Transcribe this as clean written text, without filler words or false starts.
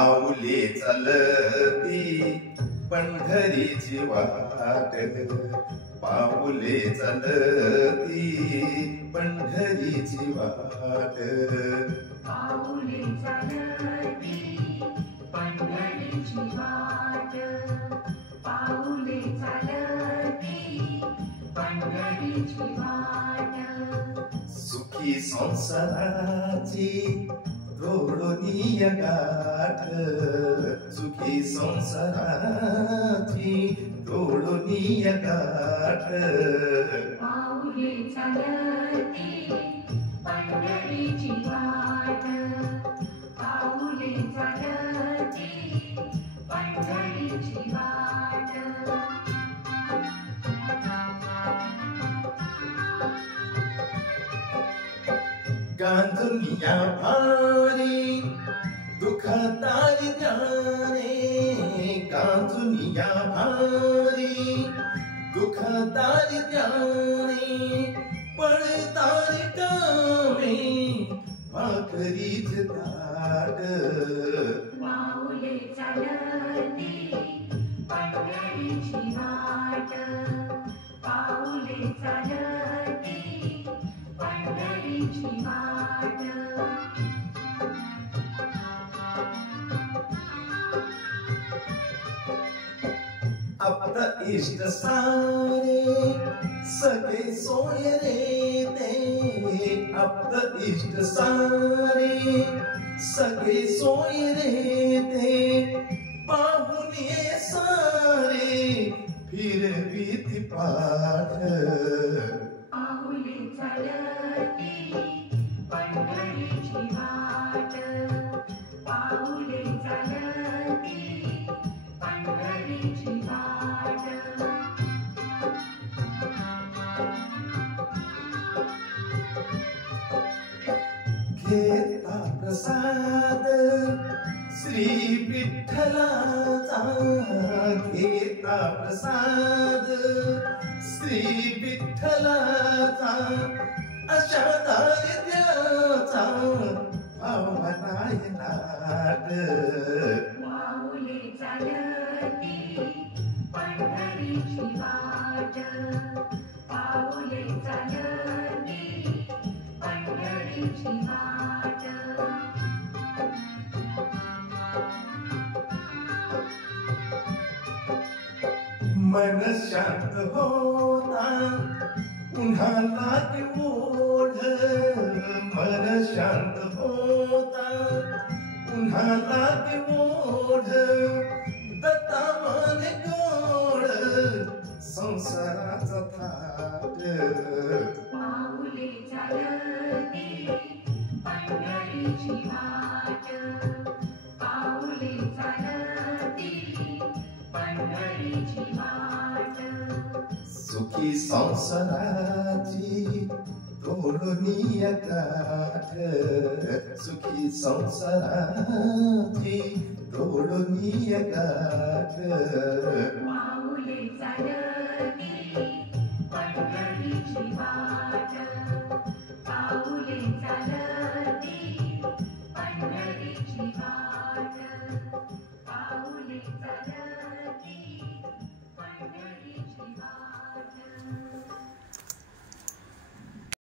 पाऊले चालती पंढरीची वाट, पाऊले चालती पंढरीची वाट, पाऊले चालती पंढरीची वाट, पाऊले चालती पंढरीची वाट. सुखी संसाराची तोडोनी गाठ, सुखी संसाराची तोडोनी गाठ, पाऊले चालती पंढरीची वाट, पाऊले चालती पंढरीची वाट. गांधुनिया भारी दुखदारी जाने, गांधुनिया भारी दुखदारी जाने, पडतार कामे भाकरीच ताट, पाऊले चालती पंढरीची वाट, पाऊले चालती पंढरीची वाट. आपलं इष्ट सारे सगळे सोय रे ते, आपलं इष्ट सारे सगळे सोय रे ते, पाहून ये सारे फिरवीत पाठ, पाऊले चालती पंढरीची वाट, पाऊले चालती पंढरीची वाट. घेता प्रसाद श्री विठ्ठलाचा, घेता प्रसाद श्री विठ्ठलाचा, अशा दारिद्र्याचा भावनाय नाट, पाऊले चालती पंढरीची वाट, पाऊले चालती पंढरीची वाट. मन शांत होता उन्हाला ओढ, मन शांत होता उन्हाला ओढ, दत्ता मान गोड संसाराचा थाट, पाऊले चालती पंढरीची वाट, पाऊले चालती पंढरीची वाट. सुखी संसाराची तोडोनी गाठ, सुखी संसाराची तोडोनी गाठ.